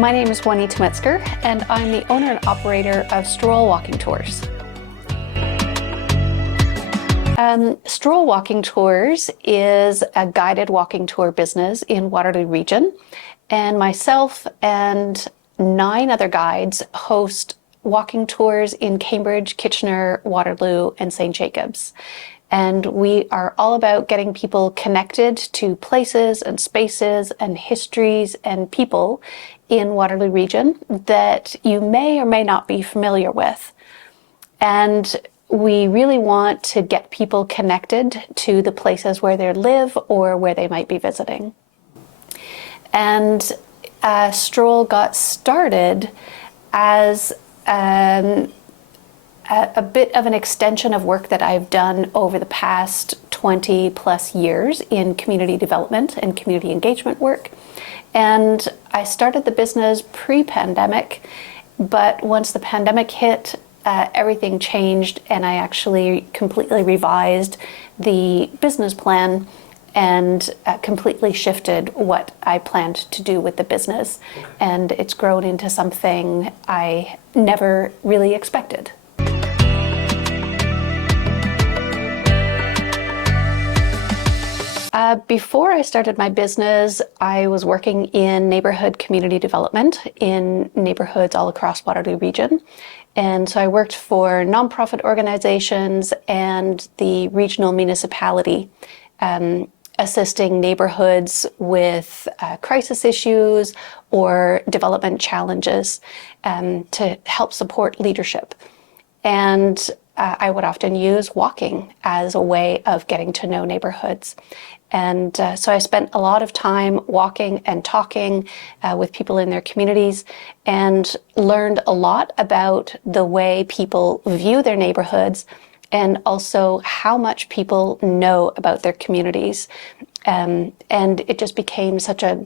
My name is Juanita Metzger, and I'm the owner and operator of Stroll Walking Tours. Stroll Walking Tours is a guided walking tour business in Waterloo Region, and myself and 9 other guides host walking tours in Cambridge, Kitchener, Waterloo, and St. Jacobs. And we are all about getting people connected to places and spaces and histories and people in Waterloo Region that you may or may not be familiar with. And we really want to get people connected to the places where they live or where they might be visiting. And Stroll got started as a bit of an extension of work that I've done over the past 20 plus years in community development and community engagement work. And I started the business pre-pandemic, but once the pandemic hit, everything changed, and I actually completely revised the business plan and completely shifted what I planned to do with the business. And it's grown into something I never really expected. Before I started my business, I was working in neighborhood community development in neighborhoods all across Waterloo Region. And so I worked for nonprofit organizations and the regional municipality, assisting neighborhoods with crisis issues or development challenges to help support leadership. And I would often use walking as a way of getting to know neighborhoods. And so I spent a lot of time walking and talking with people in their communities and learned a lot about the way people view their neighborhoods and also how much people know about their communities. And it just became such a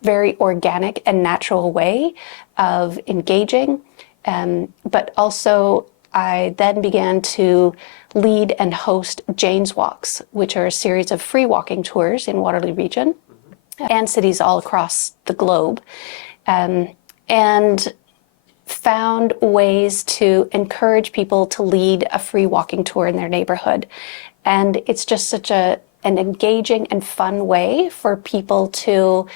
very organic and natural way of engaging. But also I then began to lead and host Jane's Walks, which are a series of free walking tours in Waterloo Region and cities all across the globe, and found ways to encourage people to lead a free walking tour in their neighborhood. And it's just such an engaging and fun way for people to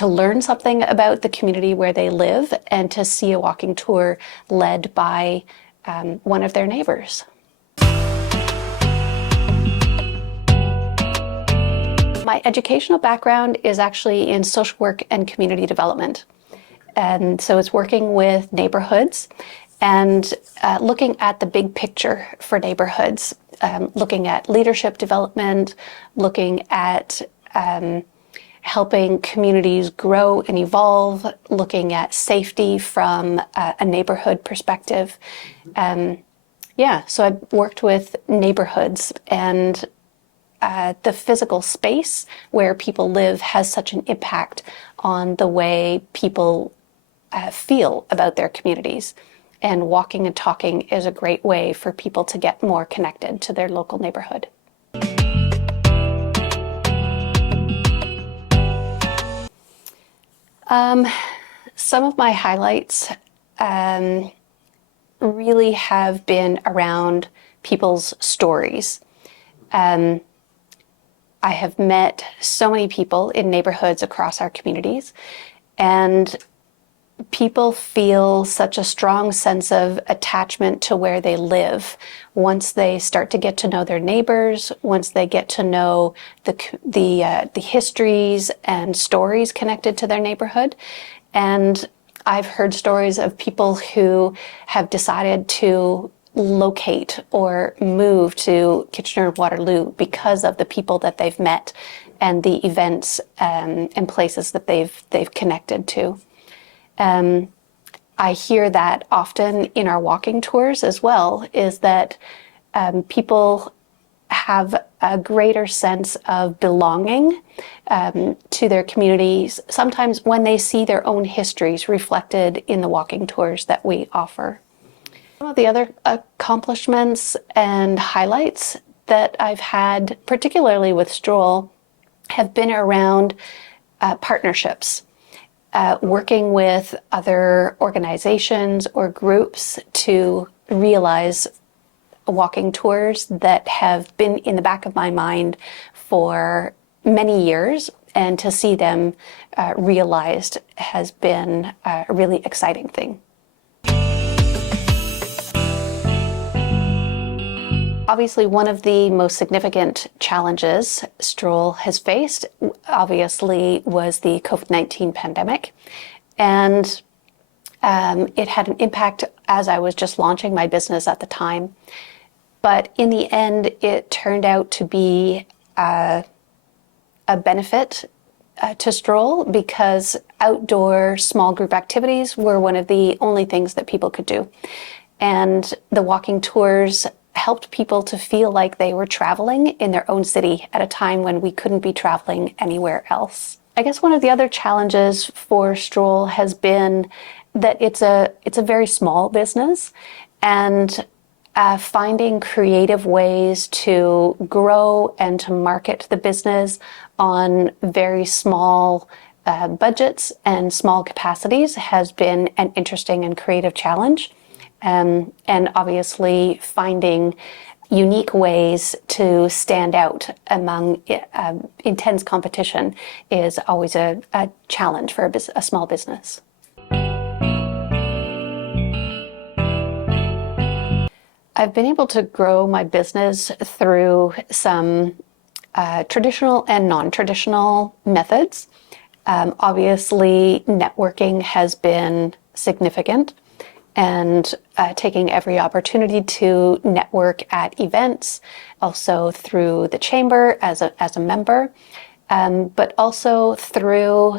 learn something about the community where they live and to see a walking tour led by one of their neighbors. My educational background is actually in social work and community development. And so it's working with neighborhoods and looking at the big picture for neighborhoods, looking at leadership development, looking at helping communities grow and evolve, looking at safety from a neighborhood perspective. So I've worked with neighborhoods, and the physical space where people live has such an impact on the way people feel about their communities. And walking and talking is a great way for people to get more connected to their local neighborhood. Some of my highlights really have been around people's stories. I have met so many people in neighborhoods across our communities, and people feel such a strong sense of attachment to where they live once they start to get to know their neighbors, once they get to know the histories and stories connected to their neighborhood. And I've heard stories of people who have decided to locate or move to Kitchener and Waterloo because of the people that they've met and the events and places that they've connected to. I hear that often in our walking tours as well, is that people have a greater sense of belonging to their communities, sometimes when they see their own histories reflected in the walking tours that we offer. Some of the other accomplishments and highlights that I've had, particularly with Stroll, have been around partnerships. working with other organizations or groups to realize walking tours that have been in the back of my mind for many years, and to see them realized has been a really exciting thing. Obviously, one of the most significant challenges Stroll has faced, obviously, was the COVID-19 pandemic. And it had an impact as I was just launching my business at the time. But in the end, it turned out to be a benefit to Stroll, because outdoor small group activities were one of the only things that people could do. And the walking tours helped people to feel like they were traveling in their own city at a time when we couldn't be traveling anywhere else. I guess one of the other challenges for Stroll has been that it's a very small business, and finding creative ways to grow and to market the business on very small budgets and small capacities has been an interesting and creative challenge. And obviously finding unique ways to stand out among intense competition is always a challenge for a small business. I've been able to grow my business through some traditional and non-traditional methods. Obviously, networking has been significant, and taking every opportunity to network at events, also through the chamber as a member, but also through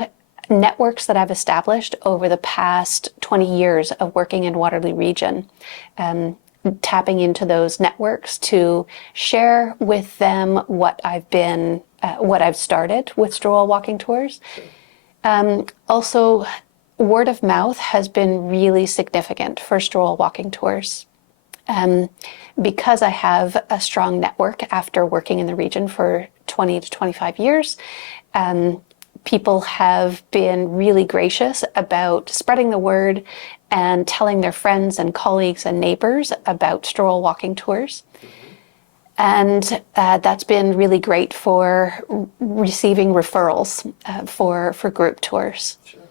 networks that I've established over the past 20 years of working in Waterloo Region. Tapping into those networks to share with them what I've started with Stroll Walking Tours. Also, word of mouth has been really significant for Stroll Walking Tours. Because I have a strong network after working in the region for 20 to 25 years, people have been really gracious about spreading the word and telling their friends and colleagues and neighbors about Stroll Walking Tours. And that's been really great for receiving referrals for group tours. Sure.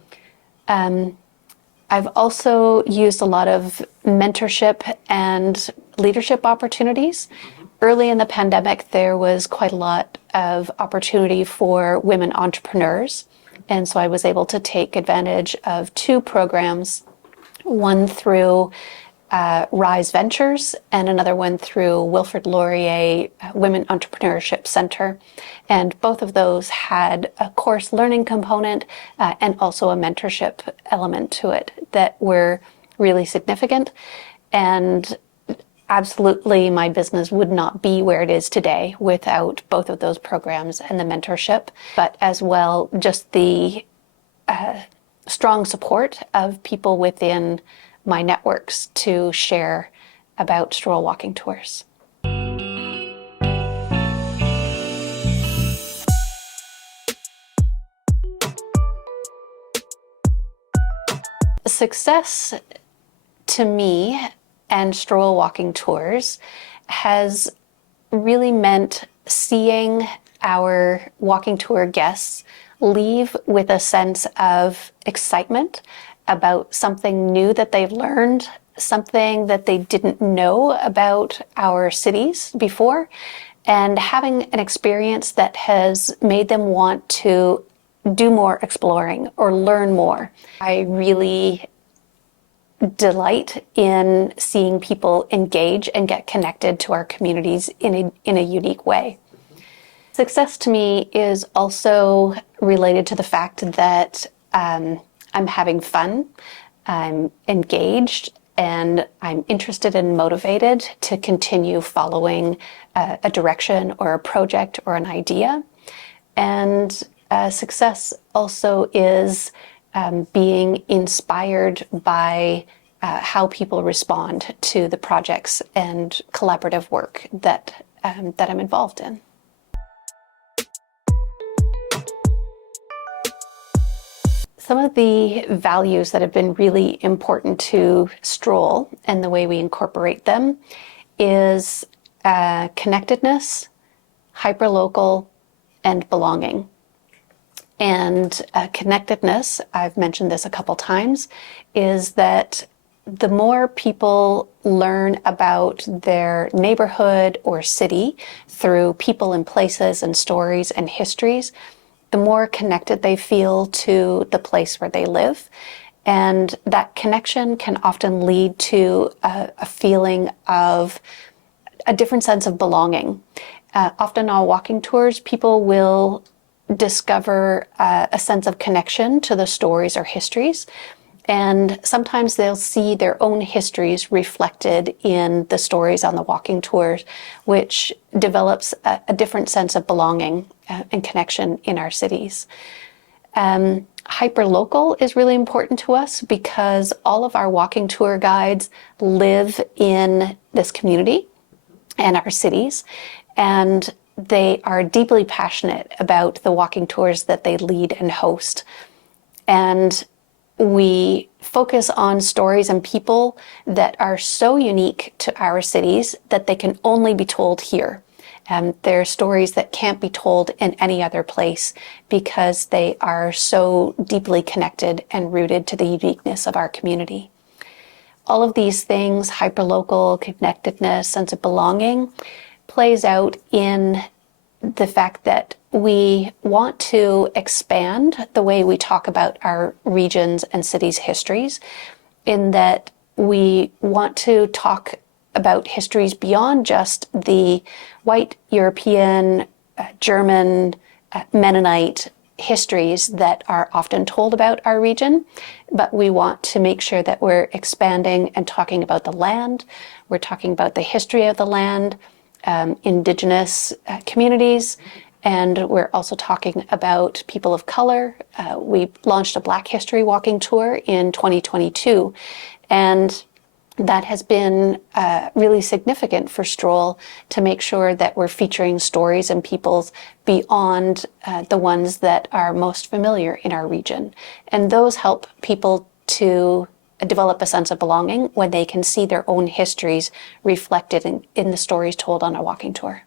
I've also used a lot of mentorship and leadership opportunities. Early in the pandemic, there was quite a lot of opportunity for women entrepreneurs. And so I was able to take advantage of two programs, one through Rise Ventures and another one through Wilfrid Laurier Women Entrepreneurship Center. And both of those had a course learning component and also a mentorship element to it that were really significant. And absolutely, my business would not be where it is today without both of those programs and the mentorship, but as well just the strong support of people within my networks to share about Stroll Walking Tours. Success to me and Stroll Walking Tours has really meant seeing our walking tour guests leave with a sense of excitement about something new that they've learned, something that they didn't know about our cities before, and having an experience that has made them want to do more exploring or learn more. I really delight in seeing people engage and get connected to our communities in a unique way. Success to me is also related to the fact that I'm having fun, I'm engaged, and I'm interested and motivated to continue following a direction or a project or an idea. And success also is being inspired by how people respond to the projects and collaborative work that I'm involved in. Some of the values that have been really important to Stroll and the way we incorporate them is connectedness, hyperlocal, and belonging. And connectedness, I've mentioned this a couple times, is that the more people learn about their neighborhood or city through people and places and stories and histories, the more connected they feel to the place where they live. And that connection can often lead to a feeling of a different sense of belonging. Often on walking tours, people will discover a sense of connection to the stories or histories. And sometimes they'll see their own histories reflected in the stories on the walking tours, which develops a different sense of belonging and connection in our cities. Hyperlocal is really important to us because all of our walking tour guides live in this community and our cities, and they are deeply passionate about the walking tours that they lead and host. And we focus on stories and people that are so unique to our cities that they can only be told here. They're stories that can't be told in any other place because they are so deeply connected and rooted to the uniqueness of our community. All of these things, hyperlocal, connectedness, sense of belonging, plays out in the fact that we want to expand the way we talk about our regions and cities' histories, in that we want to talk about histories beyond just the white European, German, Mennonite histories that are often told about our region, but we want to make sure that we're expanding and talking about the land. We're talking about the history of the land, Indigenous communities, and we're also talking about people of color. We launched a Black History walking tour in 2022, and that has been really significant for Stroll to make sure that we're featuring stories and peoples beyond the ones that are most familiar in our region. And those help people to develop a sense of belonging when they can see their own histories reflected in the stories told on a walking tour.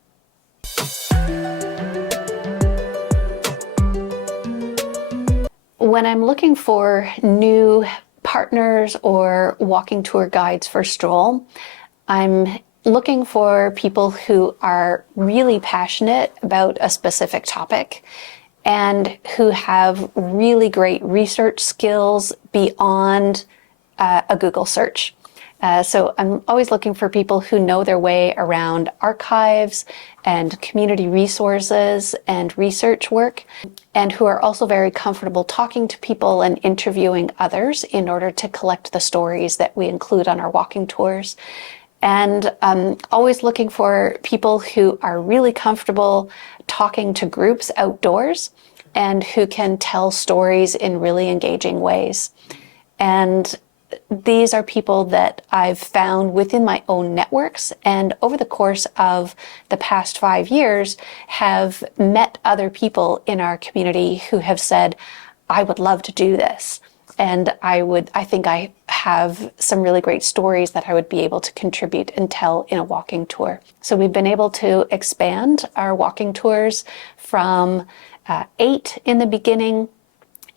When I'm looking for new partners or walking tour guides for Stroll, I'm looking for people who are really passionate about a specific topic and who have really great research skills beyond a Google search. So I'm always looking for people who know their way around archives and community resources and research work, and who are also very comfortable talking to people and interviewing others in order to collect the stories that we include on our walking tours. And always looking for people who are really comfortable talking to groups outdoors and who can tell stories in really engaging ways. And these are people that I've found within my own networks, and over the course of the past 5 years have met other people in our community who have said, I would love to do this. And I think I have some really great stories that I would be able to contribute and tell in a walking tour. So we've been able to expand our walking tours from 8 in the beginning,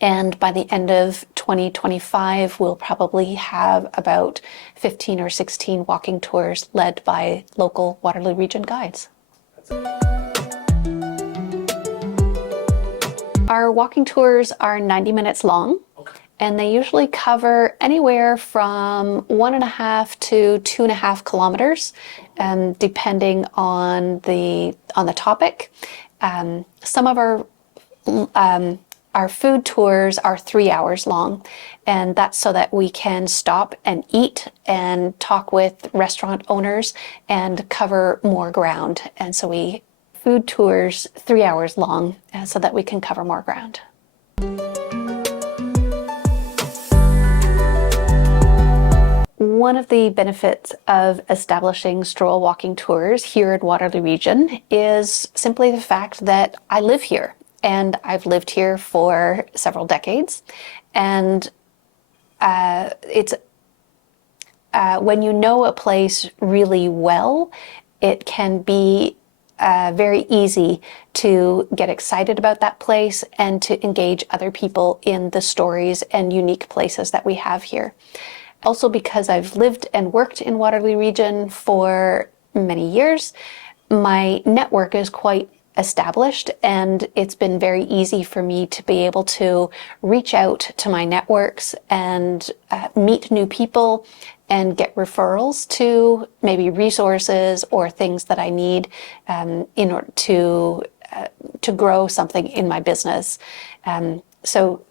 and by the end of 2025, we'll probably have about 15 or 16 walking tours led by local Waterloo Region guides. Our walking tours are 90 minutes long, and they usually cover anywhere from 1.5 to 2.5 kilometers, depending on the topic. Some of our food tours are 3 hours long, and that's so that we can stop and eat and talk with restaurant owners and cover more ground. And so food tours 3 hours long so that we can cover more ground. One of the benefits of establishing Stroll Walking Tours here at Waterloo Region is simply the fact that I live here. and I've lived here for several decades. And it's when you know a place really well, it can be very easy to get excited about that place and to engage other people in the stories and unique places that we have here. Also, because I've lived and worked in Waterloo Region for many years, my network is quite established, and it's been very easy for me to be able to reach out to my networks and meet new people and get referrals to maybe resources or things that I need in order to grow something in my business. So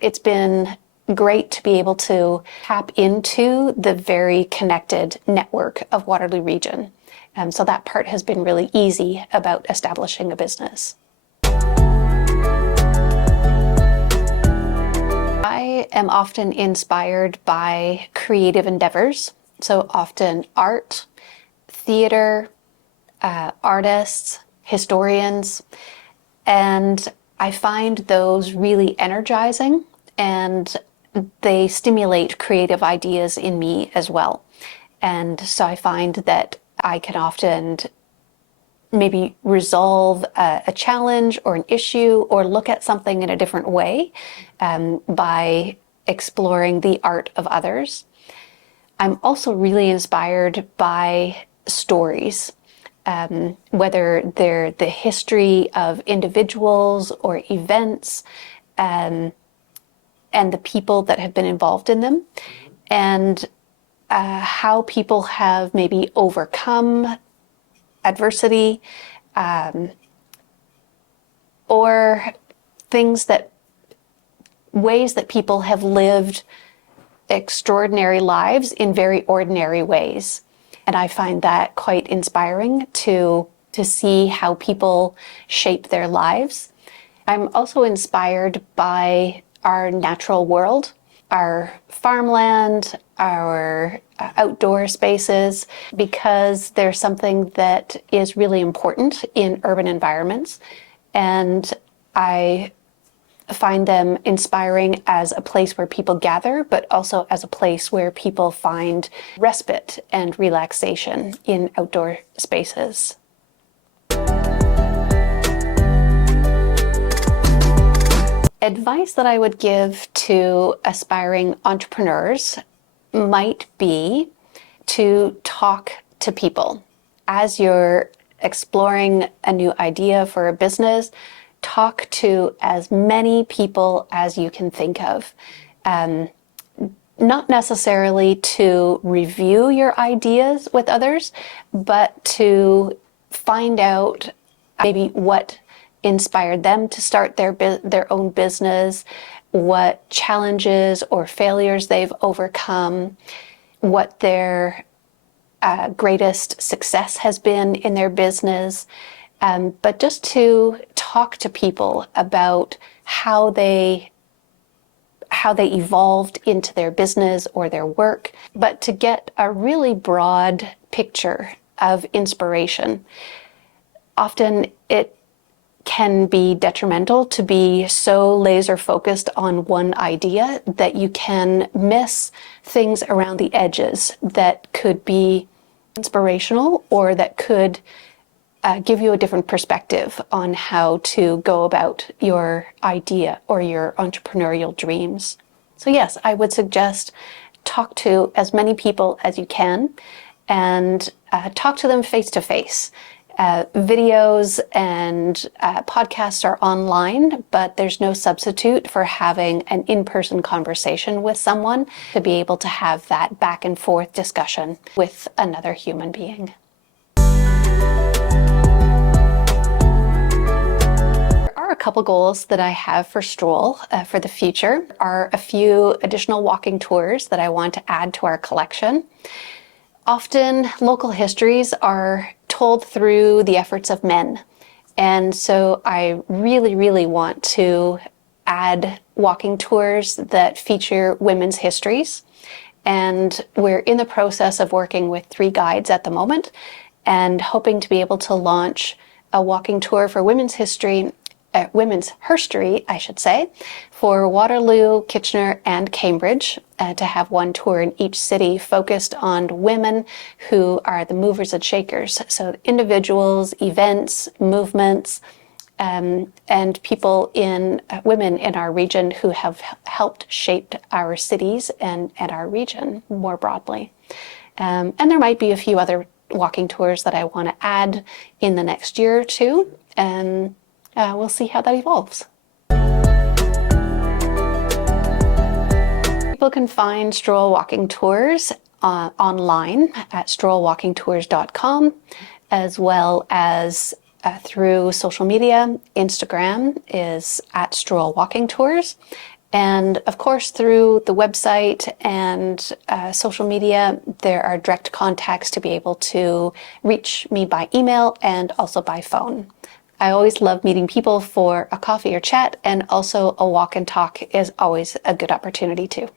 it's been great to be able to tap into the very connected network of Waterloo Region. So that part has been really easy about establishing a business. I am often inspired by creative endeavors. So often art, theater, artists, historians, and I find those really energizing, and they stimulate creative ideas in me as well. And so I find that I can often maybe resolve a challenge or an issue or look at something in a different way by exploring the art of others. I'm also really inspired by stories, whether they're the history of individuals or events, and the people that have been involved in them, and how people have maybe overcome adversity, or ways that people have lived extraordinary lives in very ordinary ways. And I find that quite inspiring to see how people shape their lives. I'm also inspired by our natural world, our farmland, our outdoor spaces, because there's something that is really important in urban environments. And I find them inspiring as a place where people gather, but also as a place where people find respite and relaxation in outdoor spaces. Advice that I would give to aspiring entrepreneurs might be to talk to people. As you're exploring a new idea for a business, talk to as many people as you can think of. Not necessarily to review your ideas with others, but to find out maybe what inspired them to start their own business, what challenges or failures they've overcome, what their greatest success has been in their business, but just to talk to people about how they evolved into their business or their work, but to get a really broad picture of inspiration. Often it can be detrimental to be so laser focused on one idea that you can miss things around the edges that could be inspirational or that could give you a different perspective on how to go about your idea or your entrepreneurial dreams. So yes, I would suggest talk to as many people as you can, and talk to them face to face. Videos and podcasts are online, but there's no substitute for having an in-person conversation with someone to be able to have that back and forth discussion with another human being. There are a couple goals that I have for Stroll for the future. There are a few additional walking tours that I want to add to our collection. Often local histories are told through the efforts of men. And so I really, really want to add walking tours that feature women's histories. And we're in the process of working with 3 guides at the moment and hoping to be able to launch a walking tour for women's history women's herstory, I should say, for Waterloo, Kitchener, and Cambridge, to have one tour in each city focused on women who are the movers and shakers. So individuals, events, movements, and people women in our region who have helped shape our cities and our region more broadly. And there might be a few other walking tours that I want to add in the next year or two, and we'll see how that evolves. People can find Stroll Walking Tours online at strollwalkingtours.com, as well as through social media. Instagram is at Stroll Walking Tours. And of course, through the website and social media, there are direct contacts to be able to reach me by email and also by phone. I always love meeting people for a coffee or chat, and also a walk and talk is always a good opportunity too.